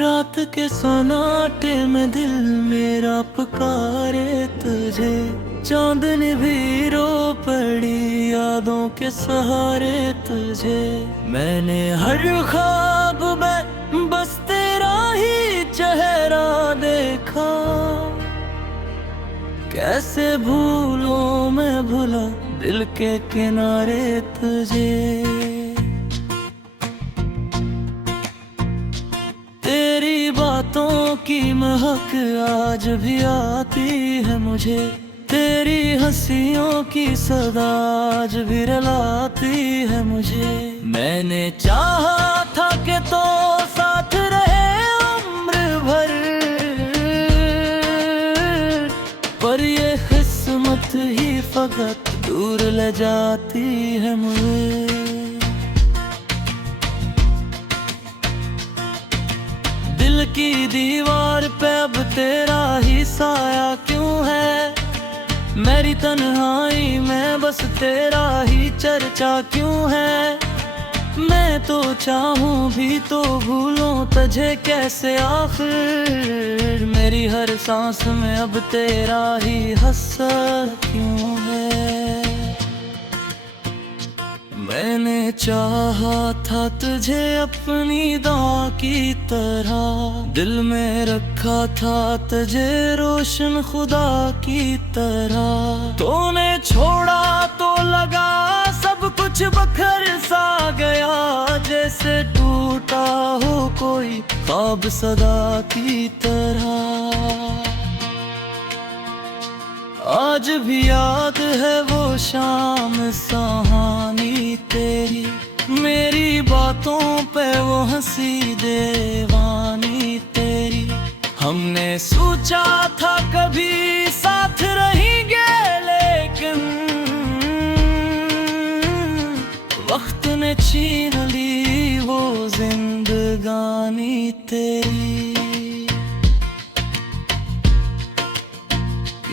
रात के सन्नाटे में दिल मेरा पुकारे तुझे। चांदनी भी रो पड़ी यादों के सहारे तुझे। मैंने हर ख्वाब में बस तेरा ही चेहरा देखा। कैसे भूलूं मैं भुला दिल के किनारे तुझे। तेरी बातों की महक आज भी आती है मुझे। तेरी हंसियों की सदा आज भी रुलाती है मुझे। मैंने चाहा था कि तो साथ रहे उम्र भर, पर ये किस्मत ही फकत दूर ले जाती है मुझे। दिल की दीवार पे अब तेरा ही साया क्यों है। मेरी तन्हाई में बस तेरा ही चर्चा क्यों है। मैं तो चाहूं भी तो भूलूं तुझे कैसे आखिर। मेरी हर सांस में अब तेरा ही हसर क्यों है। मैंने चाहा था तुझे अपनी दुआ की तरह। दिल में रखा था तुझे रोशन खुदा की तरह। तूने छोड़ा तो लगा सब कुछ बखर सा गया। जैसे टूटा हो कोई ख्वाब सदा की तरह। आज भी याद है वो शाम सुहानी तेरी। मेरी बातों पे वो हंसी दीवानी तेरी। हमने सोचा था कभी साथ रहेंगे लेकिन वक्त ने छीन ली वो जिंदगानी तेरी।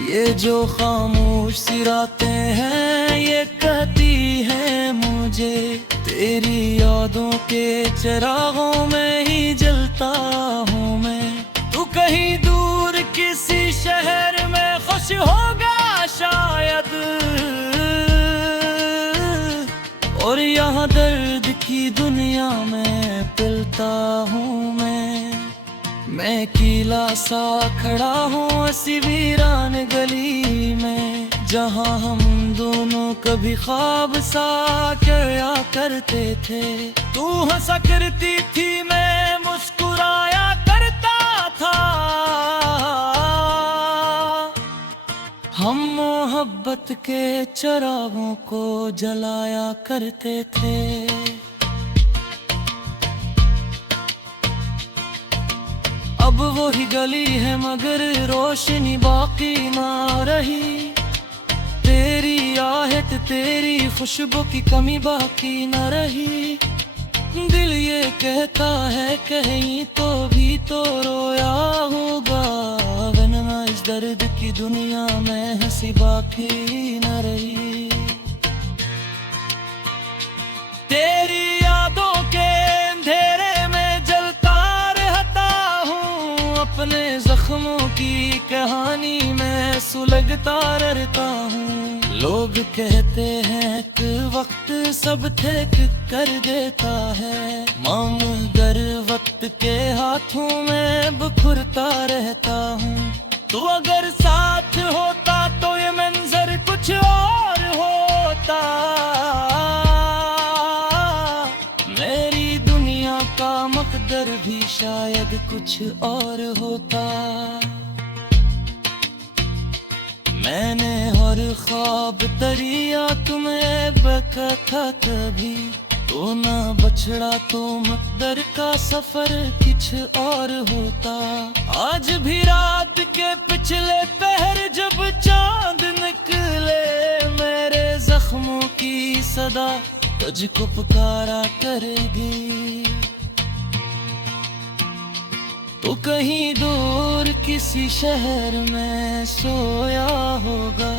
ये जो खामोश सी रातें हैं ये कहती हैं मुझे। तेरी यादों के चिरागों में ही जलता हूँ मैं। तू कहीं दूर किसी शहर में खुश होगा शायद, और यहाँ दर्द की दुनिया में पिलता हूँ मैं अकेला सा खड़ा हूँ ऐसी वीरान गली में। जहाँ हम दोनों कभी ख्वाब सा क्या करते थे। तू हंसा करती थी मैं मुस्कुराया करता था। हम मोहब्बत के चिरागों को जलाया करते थे। अब वही गली है मगर रोशनी बाकी ना रही। तेरी आहट तेरी खुशबू की कमी बाकी न रही। दिल ये कहता है कहीं तो भी तो रोया होगा, वरना इस दर्द की दुनिया में हंसी बाकी न रही। तेरी यादों के अंधेरे में जलता रहता हूँ। अपने जख्मों की कहानी में सुलगता रहता हूँ। लोग कहते हैं कि वक्त सब ठीक कर देता है, मगर वक्त के हाथों में बिखरता रहता हूँ। तू अगर साथ होता तो ये मंजर कुछ और होता। मेरी दुनिया का मकदर भी शायद कुछ और होता। मैंने हर ख्वाब दरिया तुम्हें बका था कभी, तो ना बछड़ा तो मकदर का सफर कुछ और होता। आज भी रात के पिछले पहर जब चांद निकले, मेरे जख्मों की सदा तुझको पुकारा करेगी। तो कहीं दूर किसी शहर में सोया होगा,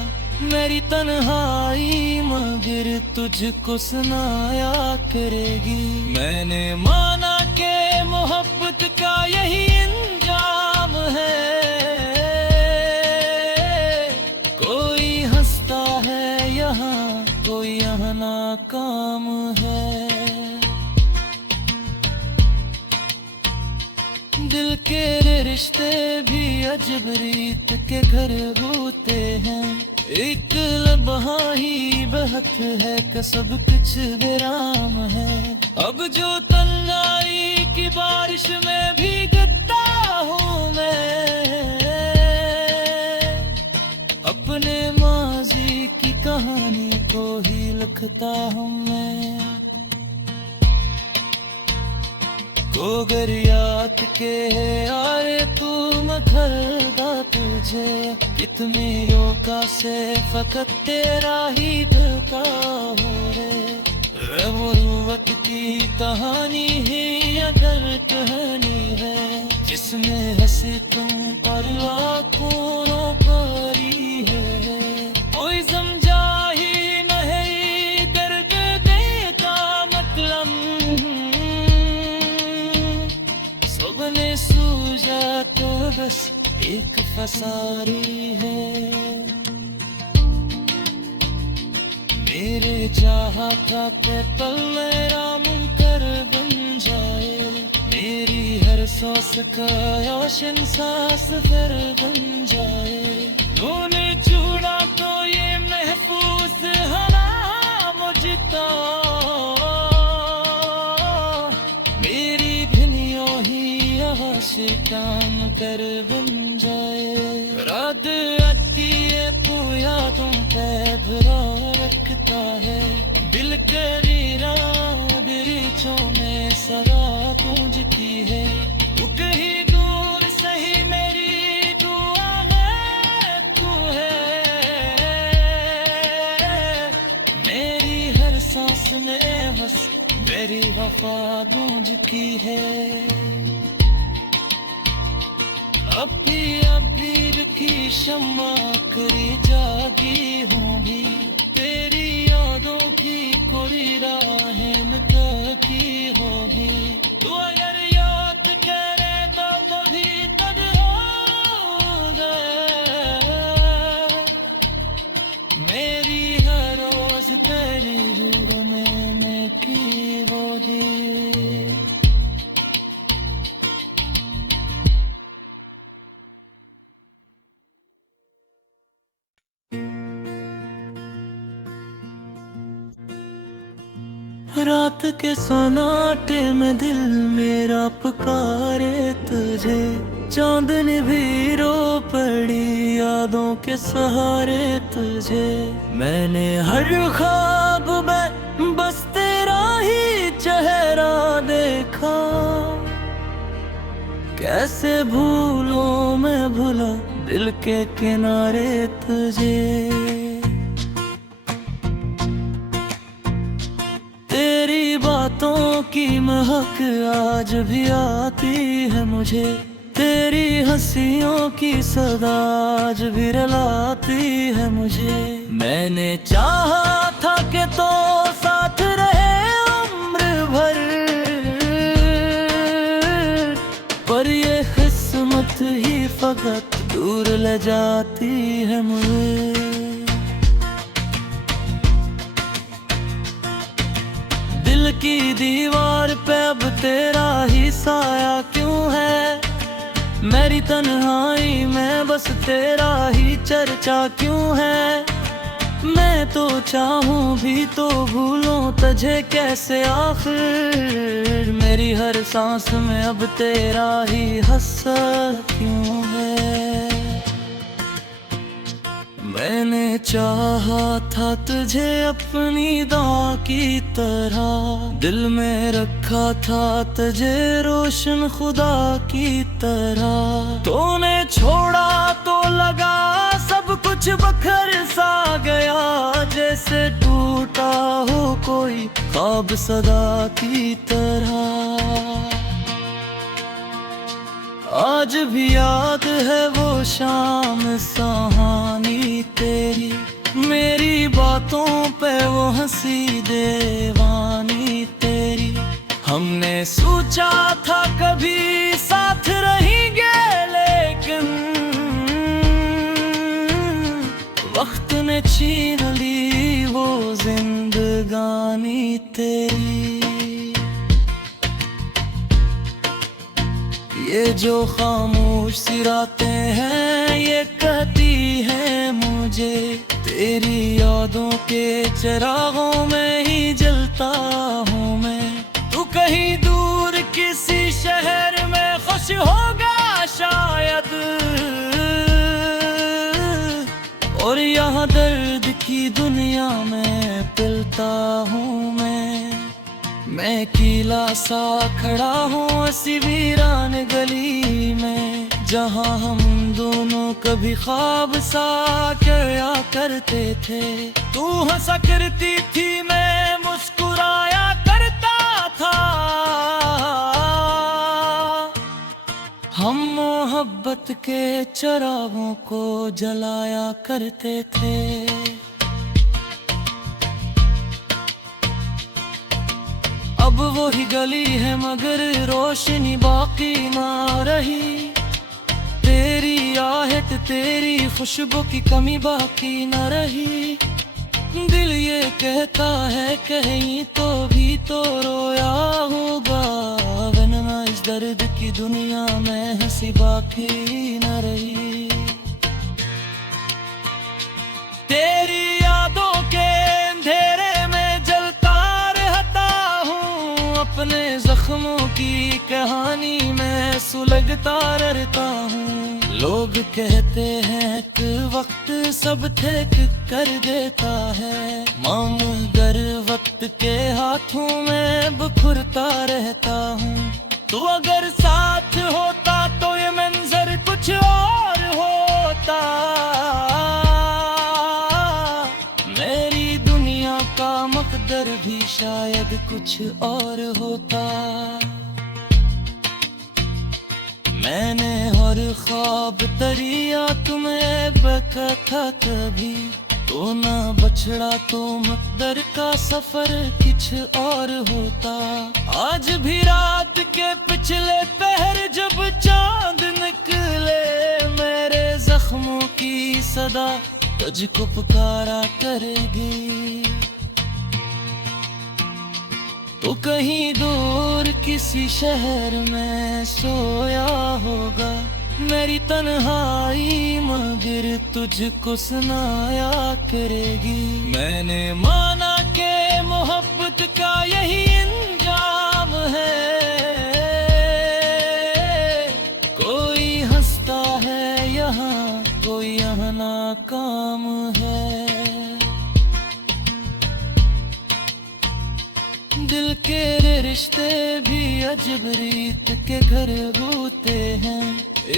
मेरी तन्हाई मगर तुझको सुनाया करेगी। मैंने माना के मोहब्बत का यही अंजाम है। कोई हंसता है यहाँ, कोई यहाँ नाकाम है। दिल के रिश्ते भी अजब रीत के घर होते हैं। एक लम्हा ही बहत है कि सब कुछ विराम है। अब जो तन्हाई की बारिश में भीगता हूँ मैं, अपने माजी की कहानी को ही लिखता हूँ मैं। गोगरियात के यारे तू मखलदा तुझे, कितनी रोका से फकत तेरा ही ढका हो रे। मरुवत की कहानी ही अगर कहानी है, जिसमें हंसे तुम पर लाखों परी है। कोई समझा ही नहीं दर्द दे का मतलब, सबने सूझा तो बस एक फसारी है। मेरे चाहा था कि पल मेरा मुनकर बन जाए, मेरी हर सांस का रोशन सांस फिर बन जाए। तूने चुना तो ये महफूज हरा मुझको, मेरी भिनियों ही यहाँ से काम कर बन जाए। रात आती है तो यादों पे भरा रखता है, दिल करीरा बिरिछों में सदा गूंजती है। तू कहीं दूर सही मेरी दुआ है, तू है मेरी हर सांस में बस मेरी वफा गूंजती है। अभी रखी शम्मा करी जागी हूँ भी, तेरी यादों की कोई राहें की होगी। तू अगर याद करे तो कभी तक होगा, मेरी हर रोज तेरी रूह में की होगी। रात के सन्नाटे में दिल मेरा पुकारे तुझे, चांदनी भी रो पड़ी यादों के सहारे तुझे। मैंने हर ख्वाब में बस तेरा ही चेहरा देखा, कैसे भूलूं मैं भुला दिल के किनारे तुझे। बातों की महक आज भी आती है मुझे, तेरी हंसियों की सदा आज भी रुलाती है मुझे। मैंने चाहा था कि तो साथ रहे उम्र भर, पर ये किस्मत ही फकत दूर ले जाती है मुझे। दिल की दीवार पे अब तेरा ही साया क्यों है, मेरी तन्हाई में बस तेरा ही चर्चा क्यों है। मैं तो चाहूं भी तो भूलूं तुझे कैसे आखिर, मेरी हर सांस में अब तेरा ही हसर क्यों है। मैंने चाहा था तुझे अपनी दुआ की तरह, दिल में रखा था तुझे रोशन खुदा की तरह। तूने छोड़ा तो लगा सब कुछ बखर सा गया, जैसे टूटा हो कोई ख्वाब सदा की तरह। आज भी याद है वो शाम सुहानी तेरी, मेरी बातों पे वो हंसी दीवानी तेरी। हमने सोचा था कभी साथ रहेंगे, लेकिन वक्त ने छीन ली वो जिंदगानी तेरी। ये जो खामोश सी रातें हैं, ये कहती हैं मुझे तेरी यादों के चिरागों में ही जलता हूँ मैं। तू कहीं दूर किसी शहर में खुश होगा शायद, और यहाँ दर्द की दुनिया में पिलता हूँ मैं अकेला सा खड़ा हूँ ऐसी वीरान गली में, जहाँ हम दोनों कभी ख्वाब सा क्या करते थे। तू हंसा करती थी, मैं मुस्कुराया करता था, हम मोहब्बत के चिरागों को जलाया करते थे। अब वही गली है मगर रोशनी बाकी ना रही, तेरी आहट तेरी खुशबू की कमी बाकी न रही। दिल ये कहता है कहीं तो भी तो रोया होगा, वरना इस दर्द की दुनिया में हंसी बाकी न रही। तेरी यादों के अंधेरे में जलता रहता हूँ, अपने जख्मों की कहानी में सुलगता रहता हूँ। लोग कहते हैं कि वक्त सब ठीक कर देता है, मगर वक्त के हाथों में बिखरता रहता हूँ। तो अगर साथ होता तो ये मंजर कुछ और होता, मेरी दुनिया का मकदर भी शायद कुछ और होता। मैंने हर ख्वाब तरिया तुम्हें बका था कभी, तो ना बछड़ा तो मकदर का सफर कुछ और होता। आज भी रात के पिछले पहर जब चांद निकले, मेरे जख्मों की सदा तुझको पुकारा करेगी। तो कहीं दूर किसी शहर में सोया होगा, मेरी तन्हाई मगर तुझको सुनाया करेगी। मैंने माना कि मोहब्बत का यही अंजाम है, कोई हंसता है यहाँ कोई यहाँ नाकाम है। दिल के रिश्ते भी अजब रीत के घर होते हैं,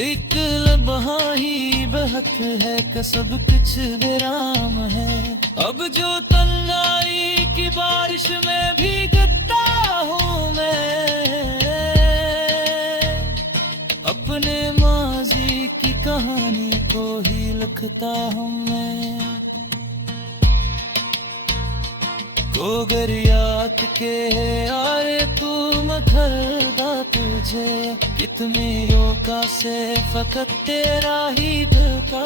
एक लम्हा ही बहक है कि सब कुछ विराम है। अब जो तन्हाई की बारिश में भीगता हूँ मैं, अपने माजी की कहानी को ही लिखता हूँ मैं। गोगरियात के यारे तू मखलदा तुझे, कितने योगा से फकत तेरा ही ढका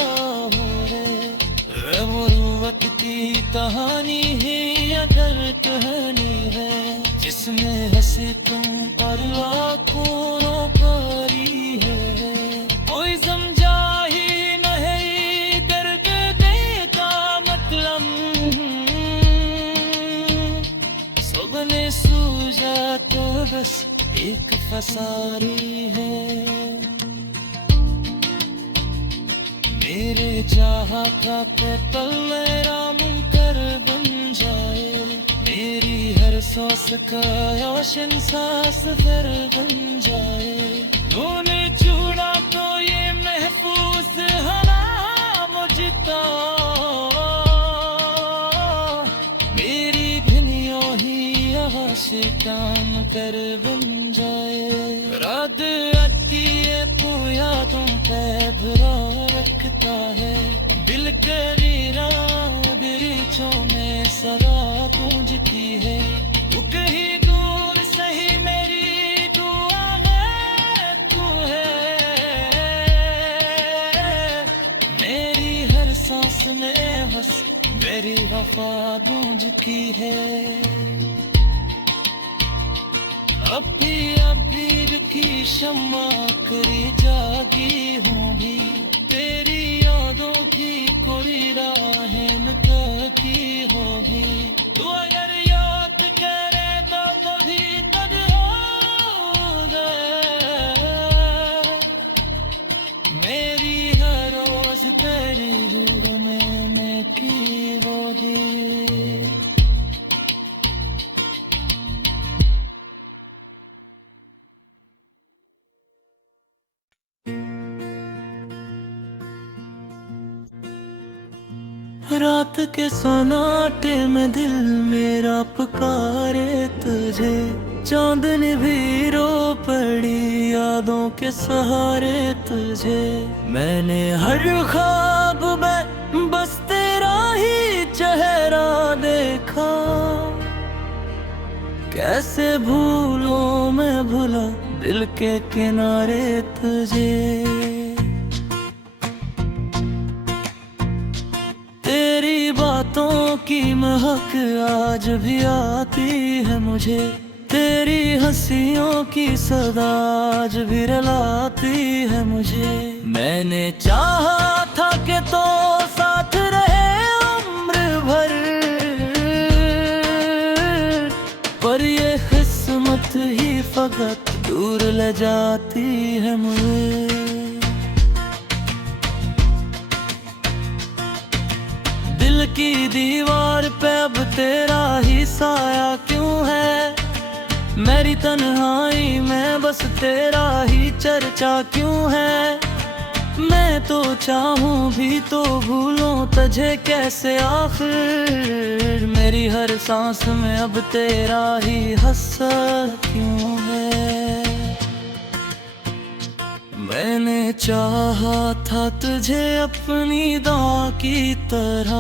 हो रे। मुरुवत की कहानी है अगर कहानी है, जिसमें हंसे तुम पर लाखों पारी है। कोई समझा ही नहीं दर्द दे का मतलब, सबने सूझा तो बस एक फसारी है। मेरे चाहा का पल मेरा मुनकर बन जाए, मेरी हर सांस का रोशन सांस फिर बन जाए। तूने छूड़ा तो ये महफूज हरा मुझको, मेरी भिनियों ही यहाँ से काम कर बन जाए। रात आती है तू यादों पे भरा रखता है, दिल करीरा बिरिछों में सदा गूंजती है। तू कहीं दूर सही मेरी दुआ है, तू तेरी वफा गूंजती है। अभी की शम्मा करी जागी हूँ भी, तेरी यादों की कोई राहें की होगी। तू अगर याद करे तो कभी तद होगा, मेरी हर रोज तेरी दूर में की होगी। रात के सन्नाटे में दिल मेरा पुकारे तुझे, चांदनी भी रो पड़ी यादों के सहारे तुझे। मैंने हर ख्वाब में बस तेरा ही चेहरा देखा, कैसे भूलूं मैं भुला दिल के किनारे तुझे। तेरी बातों की महक आज भी आती है मुझे, तेरी हंसियों की सदा आज भी रुलाती है मुझे। मैंने चाहा था कि तो साथ रहे उम्र भर, पर ये किस्मत ही फकत दूर ले जाती है मुझे। दिल की दीवार पे अब तेरा ही साया क्यों है, मेरी तन्हाई में बस तेरा ही चर्चा क्यों है। मैं तो चाहूं भी तो भूलूं तुझे कैसे आखिर, मेरी हर सांस में अब तेरा ही हसर क्यों है। मैंने चाहा था तुझे अपनी दुआ की तरह,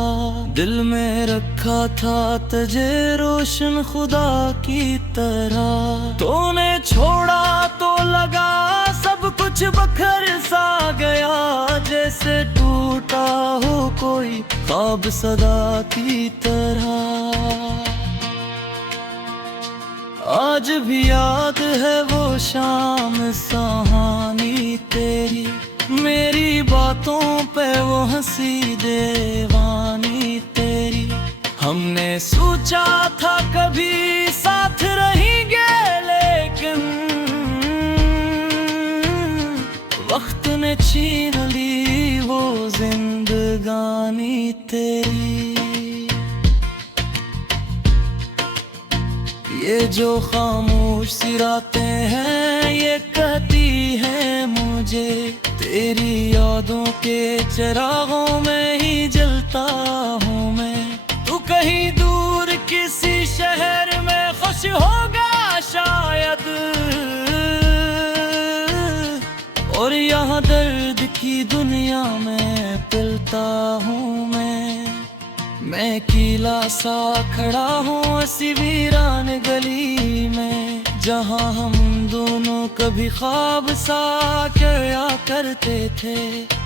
दिल में रखा था तुझे रोशन खुदा की तरह। तूने छोड़ा तो लगा सब कुछ बखर सा गया, जैसे टूटा हो कोई ख्वाब सदा की तरह। आज भी याद है वो शाम सुहानी तेरी, मेरी बातों पे वो हंसी दीवानी तेरी। हमने सोचा था कभी साथ रहेंगे, लेकिन वक्त ने छीन ली वो जिंदगानी तेरी। ये जो खामोश सी रातें हैं ये कहती हैं मुझे, तेरी यादों के चिरागों में ही जलता हूँ मैं। तू कहीं दूर किसी शहर में खुश होगा शायद, और यहाँ दर्द की दुनिया में पिलता हूँ मैं अकेला सा खड़ा हूँ ऐसी वीरान गली में, जहाँ हम दोनों कभी ख्वाब सा क्या करते थे।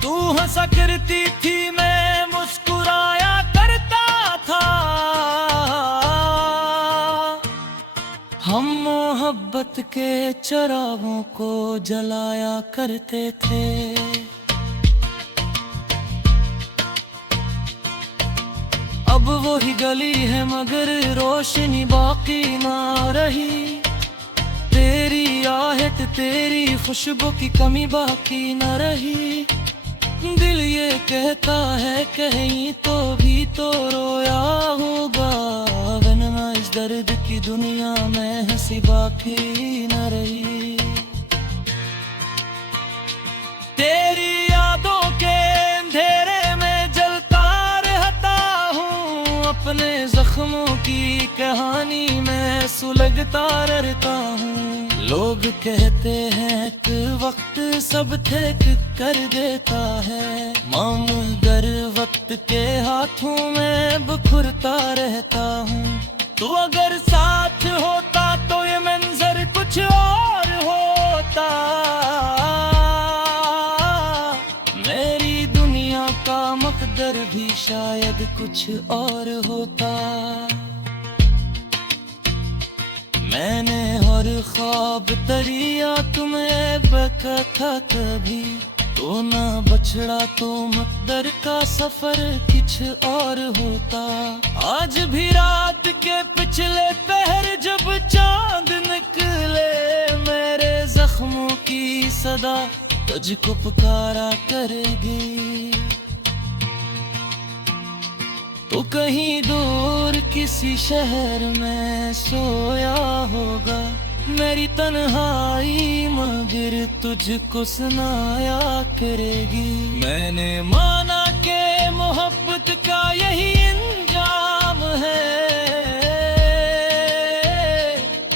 तू हंसा करती थी मैं मुस्कुराया करता था, हम मोहब्बत के चिरागों को जलाया करते थे। अब वही गली है मगर रोशनी बाकी ना रही, तेरी आहट तेरी खुशबू की कमी बाकी न रही। दिल ये कहता है कहीं तो भी तो रोया होगा, वरना इस दर्द की दुनिया में हंसी बाकी न रही। तेरी यादों के अंधेरे में जलता रहता हूँ, अपने जख्मों की कहानी में सुलगता रहता हूँ। लोग कहते हैं कि वक्त सब ठीक कर देता है, मगर वक्त के हाथों में बिखरता रहता हूँ। तू अगर साथ होता तो ये मंजर कुछ और होता, मेरी दुनिया का मकदर भी शायद कुछ और होता। मैंने हर ख्वाब तरिया तुम्हें बका था कभी, तो ना बछड़ा तो मकदर का सफर कुछ और होता। आज भी रात के पिछले पहर जब चांद निकले, मेरे जख्मों की सदा तुझको पुकारा करेगी। तो कहीं दूर किसी शहर में सोया होगा मेरी तन्हाई, मगर तुझको सुनाया करेगी। मैंने माना कि मोहब्बत का यही अंजाम है,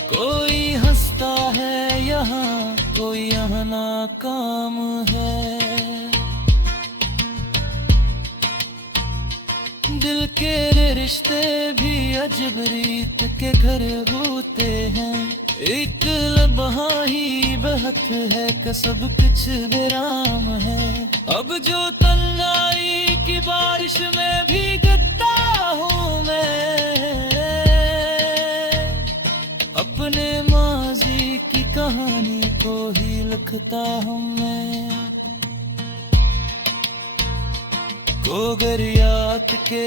कोई हंसता है यहाँ, कोई यहाँ नाकाम है। दिल के रिश्ते भी अजब रीत के घर होते हैं, एक लम्हा ही बहत है कि सब कुछ विराम है। अब जो तन्हाई की बारिश में भीगता हूँ मैं, अपने माजी की कहानी को ही लिखता हूँ मैं। गोगरियात के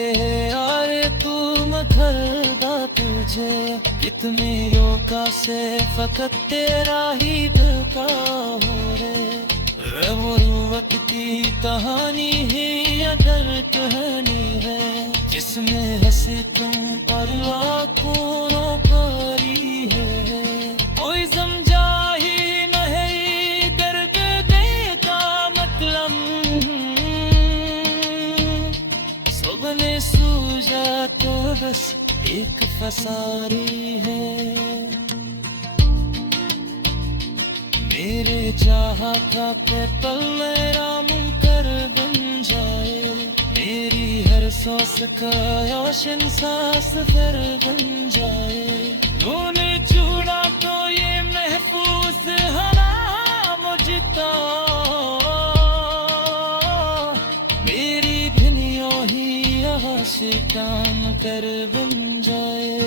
यारे तू मखलदा तुझे, कितनी योका से फकत तेरा ही ढका हो रे। मुरुवत की कहानी ही अगर कहानी है, जिसमें हंसे तुम पर आँखों पारी है। कोई समझा ही नहीं दर्द दे का मतलब, सबने सूझा तो बस एक फसारी है। मेरे चाहा था कि पल मेरा मुनकर बन जाए, मेरी हर सांस का रोशन सांस फिर बन जाए। तूने छूड़ा तो ये महफूज हरा मुझको, मेरी भिनियों ही यहाँ से काम कर बन जाए।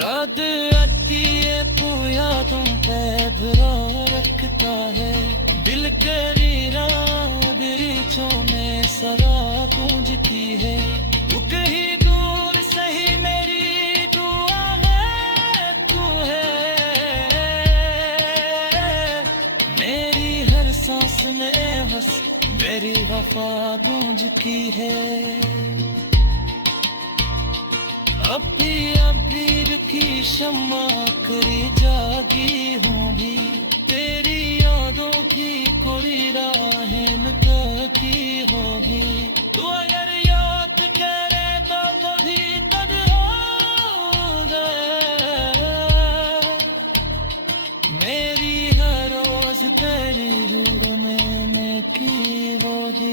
रात आती है तो यादों पे भरा रखता है, दिल करीरा बिरिछों में सदा गूंजती है। वो कहीं दूर सही मेरी दुआ है, तू है मेरी हर सांस में, बस मेरी वफा गूंजती है। अभी रखी शम्मा करी जागी हूँ भी, तेरी यादों की कोई राहें न की होगी। तू अगर याद करे तो कभी तद होगा, मेरी हर रोज तेरी दूर में की होगी।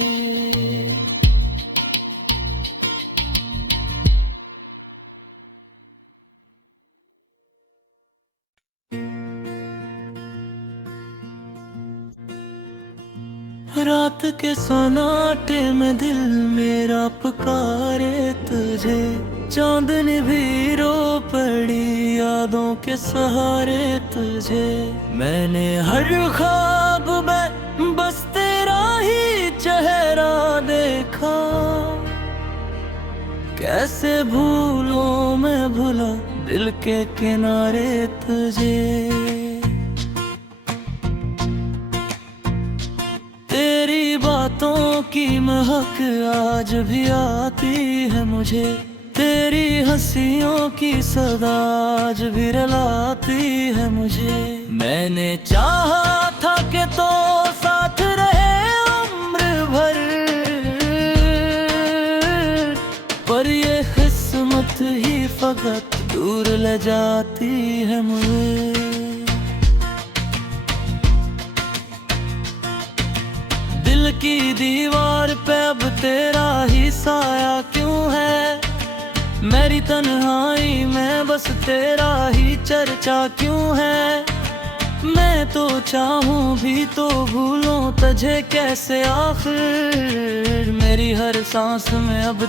रात के सन्नाटे में दिल मेरा पुकारे तुझे, चांदनी भी रो पड़ी यादों के सहारे तुझे। मैंने हर ख्वाब में बस तेरा ही चेहरा देखा, कैसे भूलूं मैं भुला दिल के किनारे तुझे। तेरी बातों की महक आज भी आती है मुझे, तेरी हंसियों की सदा आज भी रुलाती है मुझे। मैंने चाहा था कि तो साथ रहे उम्र भर, पर ये किस्मत ही फकत दूर ले जाती है मुझे। दिल की दीवार पे अब तेरा ही साया क्यों है, मेरी तन्हाई में बस तेरा ही चर्चा क्यों है। मैं तो चाहूं भी तो भूलूं तुझे कैसे आखिर, मेरी हर सांस में अब